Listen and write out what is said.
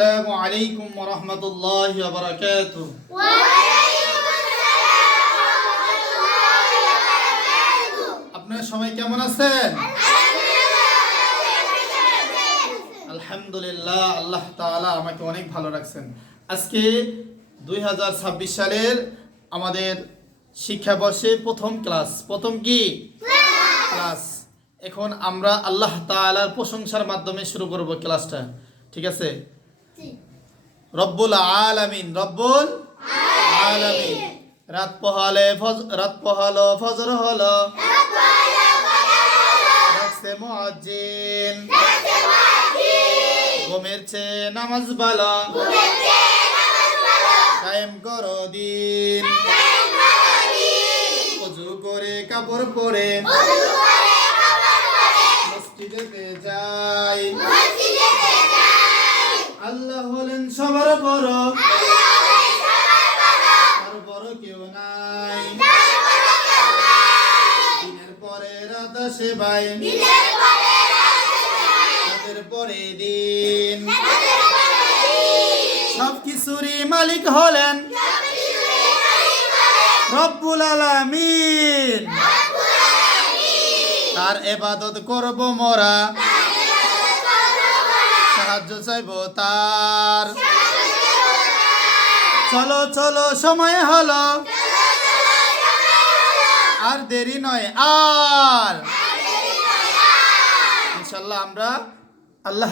আসসালামু আলাইকুম ওয়া রাহমাতুল্লাহি ওয়া বারাকাতুহু। আপনারা সবাই কেমন আছেন? আলহামদুলিল্লাহ, আল্লাহ তাআলা আমাকে অনেক ভালো রাখছেন। আজকে 2026 সালের আমাদের শিক্ষাবর্ষে প্রথম ক্লাস। প্রথম কি ক্লাস? এখন আমরা আল্লাহ তাআলার প্রশংসার মাধ্যমে শুরু করব ক্লাসটা। ঠিক আছে? রব্বুল আলামিন, রব্বুল আলামিন। রাত পোহালো ফজর হলো, ডাকছে মুয়াজ্জিন, ঘুমের চেয়ে নামাজ ভালো, কায়েম করো দিন, ওযু করে কাপড় পরে মসজিদেতে যাই, আল্লাহ হলেন সবার বড়, আর বড় কেউ নাই, দিনের পরে রাত আসে ভাই, রাতের পরে দিন, সব কিছুরই মালিক হলেন রব্বুল আলামিন। তার ইবাদত করব মোরা, সাহায্য চাইব তার। চলো চলো সময় হলো, আর দেরি নয় আর। ইনশাআল্লাহ আমরা আল্লাহ